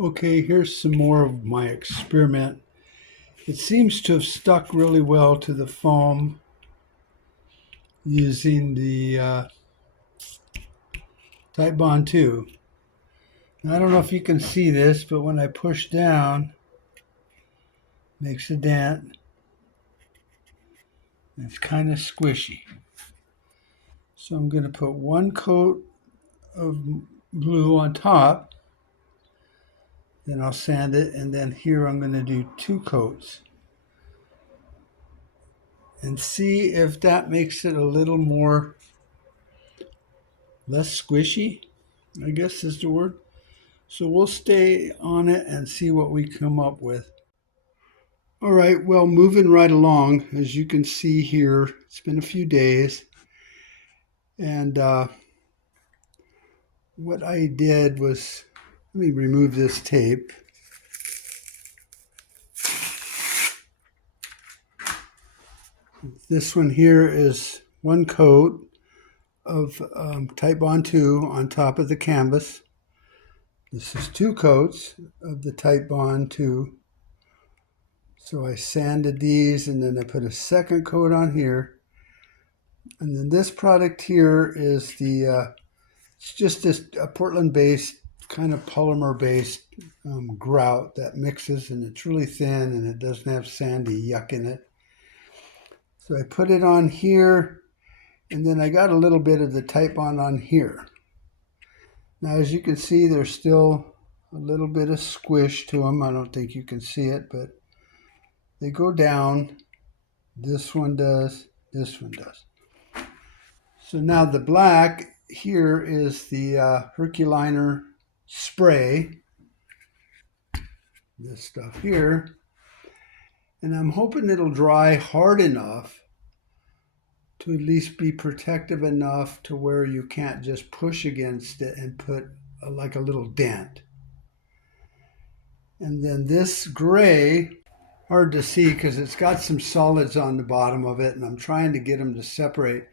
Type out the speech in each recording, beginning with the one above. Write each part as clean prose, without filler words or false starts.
Okay, here's some more of my experiment. It seems to have stuck really well to the foam using the Type Bond 2. Now, I don't know if you can see this, but when I push down, it makes a dent. It's kind of squishy. So I'm going to put one coat of glue on top, then I'll sand it, and then here I'm going to do 2 coats and see if that makes it a little more less squishy, I guess is the word. So we'll stay on it and see what we come up with. All right, well, moving right along, as you can see here, it's been a few days. And what I did was, let me remove this tape. This one here is 1 coat of Type Bond 2 on top of the canvas. This is 2 coats of the Type Bond 2. So I sanded these and then I put a second coat on here. And then this product here is it's just a Portland-based, kind of polymer-based grout that mixes, and it's really thin and it doesn't have sandy yuck in it. So I put it on here, and then I got a little bit of the Type Bond on here. Now, as you can see, there's still a little bit of squish to them. I don't think you can see it, but they go down. This one does. This one does. So now the black here is the Herculiner spray. This stuff here. And I'm hoping it'll dry hard enough to at least be protective enough to where you can't just push against it and put like a little dent. And then this gray, hard to see because it's got some solids on the bottom of it, and I'm trying to get them to separate.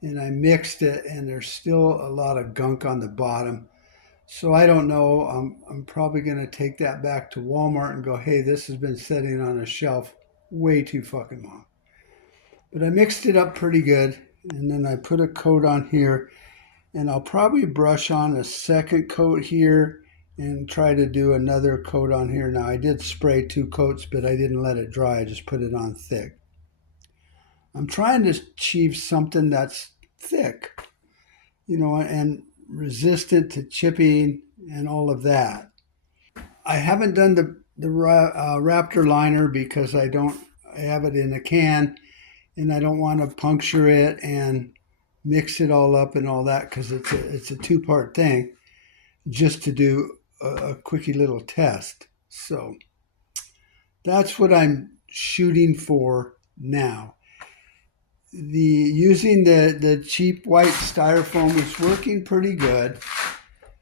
And I mixed it, and there's still a lot of gunk on the bottom. So I don't know. I'm probably going to take that back to Walmart and go, hey, this has been sitting on a shelf way too fucking long. But I mixed it up pretty good, and then I put a coat on here, and I'll probably brush on a second coat here and try to do another coat on here. Now, I did spray 2 coats, but I didn't let it dry. I just put it on thick. I'm trying to achieve something that's thick, and resistant to chipping and all of that. I haven't done the Raptor liner because I have it in a can, and I don't want to puncture it and mix it all up and all that because it's a 2-part thing just to do a quickie little test. So that's what I'm shooting for now. Using the cheap white styrofoam is working pretty good.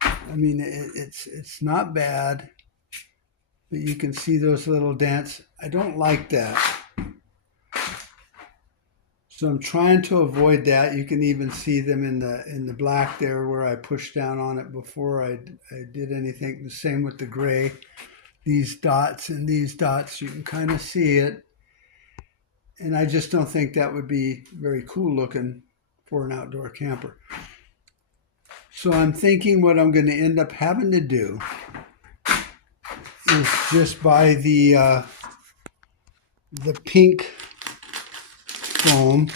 I mean, it's not bad, but you can see those little dents. I don't like that. So I'm trying to avoid that. You can even see them in the black there where I pushed down on it before I did anything. The same with the gray. These dots and these dots, you can kind of see it. And I just don't think that would be very cool looking for an outdoor camper. So I'm thinking what I'm going to end up having to do is just buy the pink foam,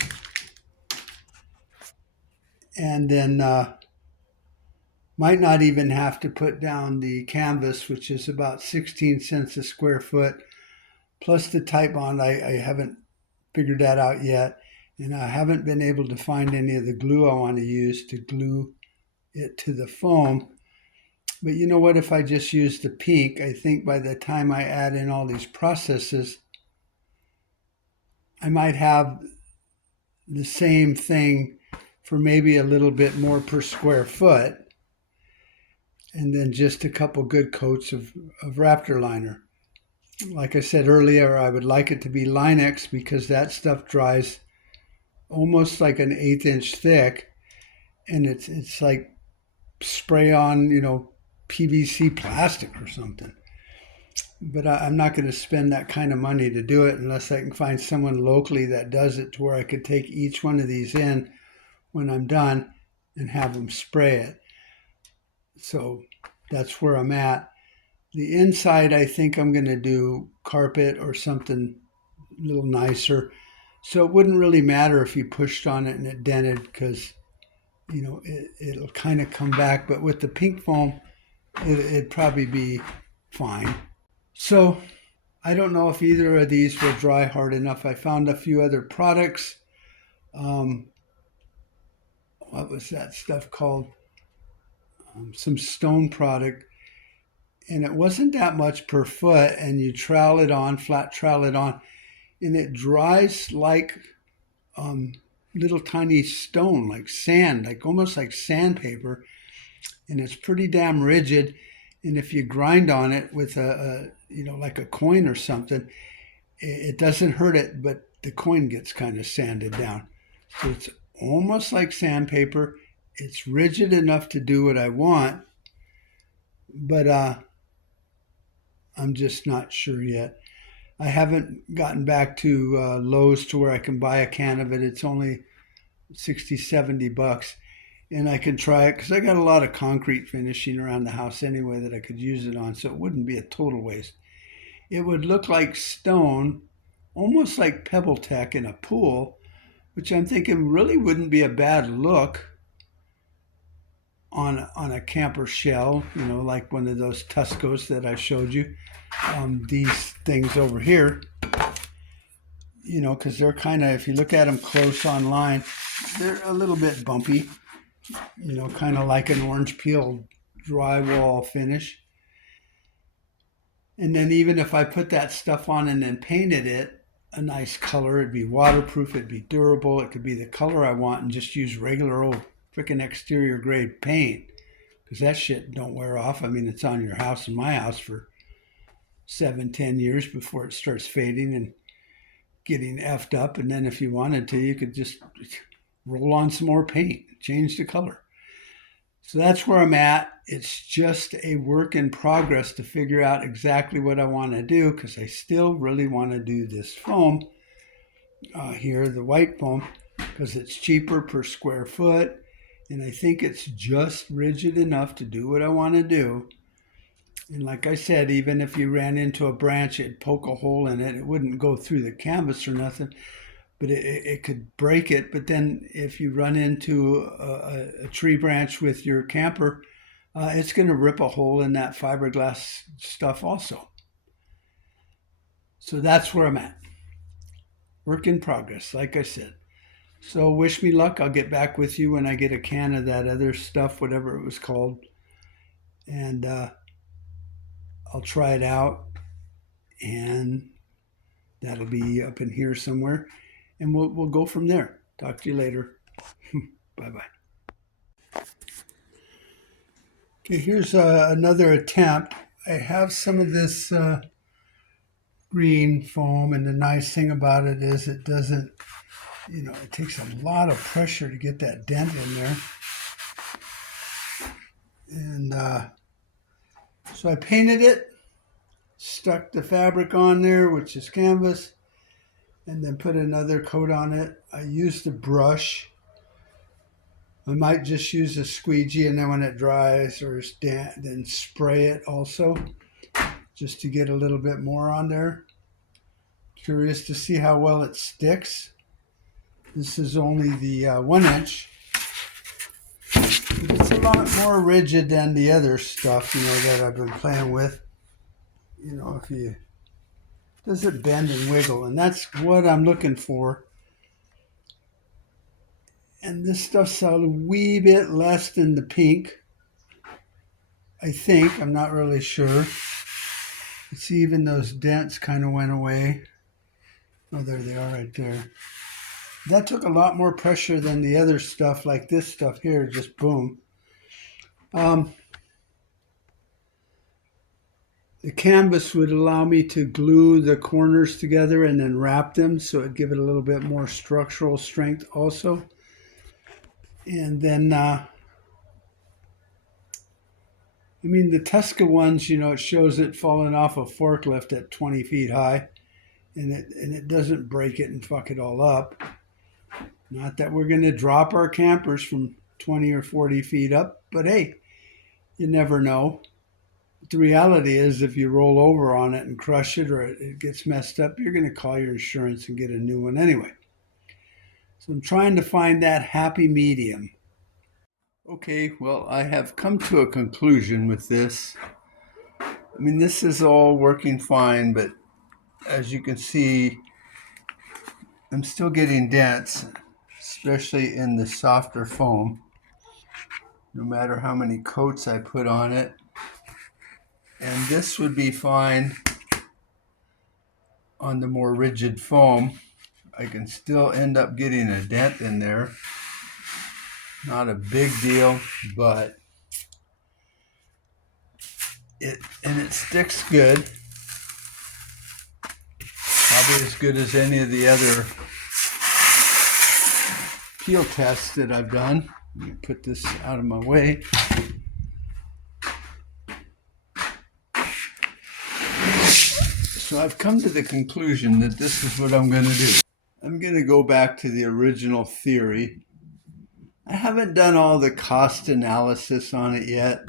and then might not even have to put down the canvas, which is about 16 cents a square foot, plus the Type Bond. I haven't figured that out yet, and I haven't been able to find any of the glue I want to use to glue it to the foam. But you know what, if I just use the pink, I think by the time I add in all these processes, I might have the same thing for maybe a little bit more per square foot, and then just a couple good coats of Raptor liner. Like I said earlier, I would like it to be Line-X because that stuff dries almost like an 1/8 inch thick, and it's like spray on, PVC plastic or something. But I'm not going to spend that kind of money to do it unless I can find someone locally that does it to where I could take each one of these in when I'm done and have them spray it. So that's where I'm at. The inside, I think I'm going to do carpet or something a little nicer. So it wouldn't really matter if you pushed on it and it dented because, it'll kind of come back. But with the pink foam, it'd probably be fine. So I don't know if either of these will dry hard enough. I found a few other products. What was that stuff called? Some stone product. And it wasn't that much per foot. And you trowel it on, flat trowel it on. And it dries like little tiny stone, like sand, like almost like sandpaper. And it's pretty damn rigid. And if you grind on it with like a coin or something, it doesn't hurt it, but the coin gets kind of sanded down. So it's almost like sandpaper. It's rigid enough to do what I want, but I'm just not sure yet. I haven't gotten back to Lowe's to where I can buy a can of it. It's only 60, 70 bucks. And I can try it because I got a lot of concrete finishing around the house anyway that I could use it on, so it wouldn't be a total waste. It would look like stone, almost like Pebble Tech in a pool, which I'm thinking really wouldn't be a bad look on a camper shell, like one of those Tuscos that I showed you. These things over here, because they're kind of, if you look at them close online, they're a little bit bumpy. Kind of like an orange peel drywall finish. And then even if I put that stuff on and then painted it a nice color, it'd be waterproof, it'd be durable, it could be the color I want and just use regular old freaking exterior grade paint because that shit don't wear off. I mean, it's on your house and my house for 7-10 years before it starts fading and getting effed up. And then if you wanted to, you could just roll on some more paint, change the color. So that's where I'm at. It's just a work in progress to figure out exactly what I want to do because I still really want to do this foam here, the white foam, because it's cheaper per square foot. And I think it's just rigid enough to do what I want to do. And like I said, even if you ran into a branch, it'd poke a hole in it. It wouldn't go through the canvas or nothing. But it could break it. But then if you run into a tree branch with your camper, it's going to rip a hole in that fiberglass stuff also. So that's where I'm at. Work in progress, like I said. So wish me luck. I'll get back with you when I get a can of that other stuff, whatever it was called. And I'll try it out. And that'll be up in here somewhere. And we'll go from there. Talk to you later. Bye-bye. Okay, here's another attempt. I have some of this green foam, and the nice thing about it is it doesn't, it takes a lot of pressure to get that dent in there. And so I painted it, stuck the fabric on there, which is canvas, and then put another coat on it. I used a brush. I might just use a squeegee, and then when it dries or is damp, then spray it also, just to get a little bit more on there. Curious to see how well it sticks. This is only the 1 inch. It's a lot more rigid than the other stuff, that I've been playing with. If you does it bend and wiggle, and that's what I'm looking for. And this stuff's a wee bit less than the pink, I think. I'm not really sure. See, even those dents kind of went away. Oh, there they are right there. That took a lot more pressure than the other stuff, like this stuff here, just boom. The canvas would allow me to glue the corners together and then wrap them, so it'd give it a little bit more structural strength also. And then, I mean, the Tusca ones, it shows it falling off a forklift at 20 feet high, and it doesn't break it and fuck it all up. Not that we're going to drop our campers from 20 or 40 feet up, but hey, you never know. But the reality is, if you roll over on it and crush it or it gets messed up, you're going to call your insurance and get a new one anyway. So I'm trying to find that happy medium. Okay, well, I have come to a conclusion with this. I mean, this is all working fine, but as you can see, I'm still getting dents, especially in the softer foam, no matter how many coats I put on it. And this would be fine on the more rigid foam. I can still end up getting a dent in there. Not a big deal, but it sticks good. Probably as good as any of the other peel tests that I've done. Let me put this out of my way. So I've come to the conclusion that this is what I'm going to do. I'm going to go back to the original theory. I haven't done all the cost analysis on it yet,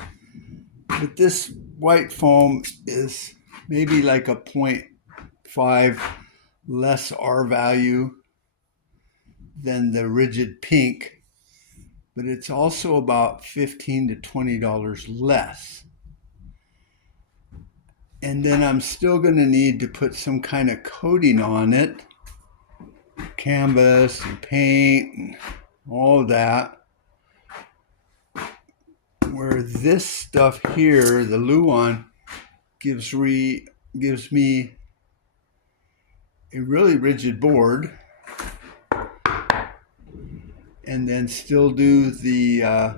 but this white foam is maybe like a 0.5 less R value than the rigid pink, but it's also about $15 to $20 less. And then I'm still going to need to put some kind of coating on it, canvas and paint and all that. Where this stuff here, the Luan, gives me a really rigid board, and then still do the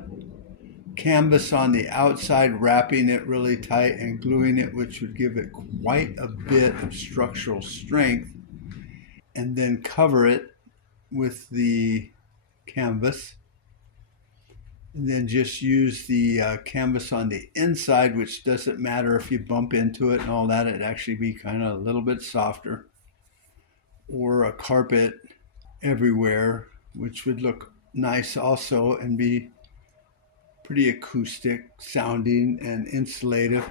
canvas on the outside, wrapping it really tight and gluing it, which would give it quite a bit of structural strength, and then cover it with the canvas, and then just use the canvas on the inside, which doesn't matter if you bump into it and all that. It'd actually be kind of a little bit softer, or a carpet everywhere, which would look nice also and be pretty acoustic sounding and insulative.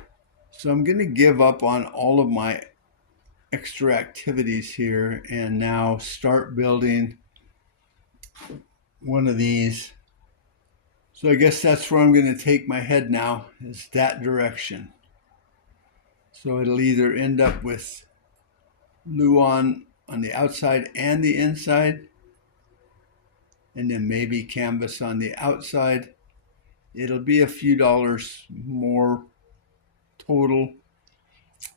So I'm going to give up on all of my extra activities here and now start building one of these. So I guess that's where I'm going to take my head now, is that direction. So it'll either end up with Luan on the outside and the inside, and then maybe canvas on the outside. It'll be a few dollars more total,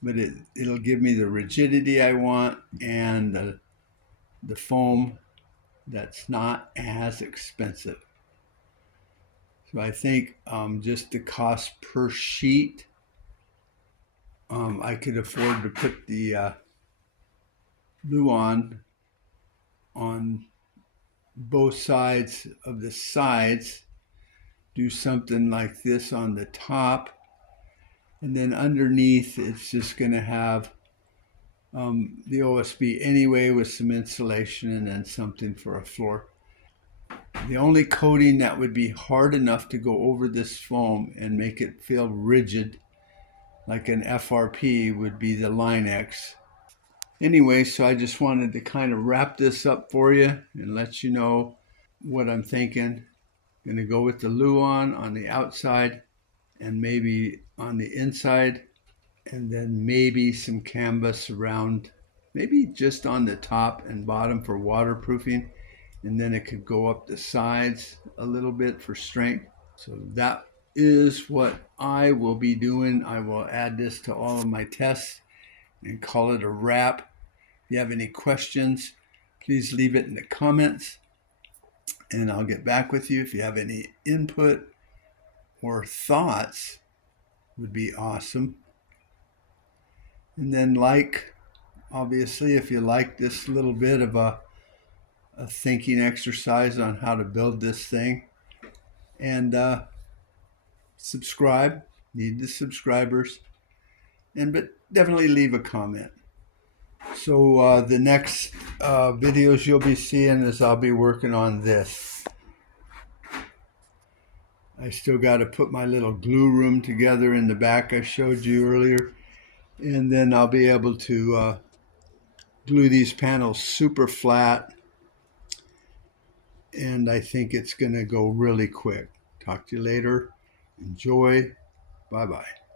but it'll give me the rigidity I want and the foam that's not as expensive. So I think just the cost per sheet, I could afford to put the Luan on both sides of the sides, do something like this on the top, and then underneath it's just going to have the OSB anyway with some insulation and then something for a floor. The only coating that would be hard enough to go over this foam and make it feel rigid like an FRP would be the Line-X. Anyway, so I just wanted to kind of wrap this up for you and let you know what I'm thinking. I'm going to go with the Luan on the outside and maybe on the inside, and then maybe some canvas around, maybe just on the top and bottom for waterproofing, and then it could go up the sides a little bit for strength. So that is what I will be doing. I will add this to all of my tests and call it a wrap. If you have any questions, please leave it in the comments and I'll get back with you. If you have any input or thoughts, would be awesome. And then obviously, if you like this little bit of a thinking exercise on how to build this thing, and subscribe need the subscribers, but definitely leave a comment. So the next videos you'll be seeing is I'll be working on this. I still got to put my little glue room together in the back I showed you earlier, and then I'll be able to glue these panels super flat, and I think it's going to go really quick. Talk to you later. Enjoy. Bye-bye.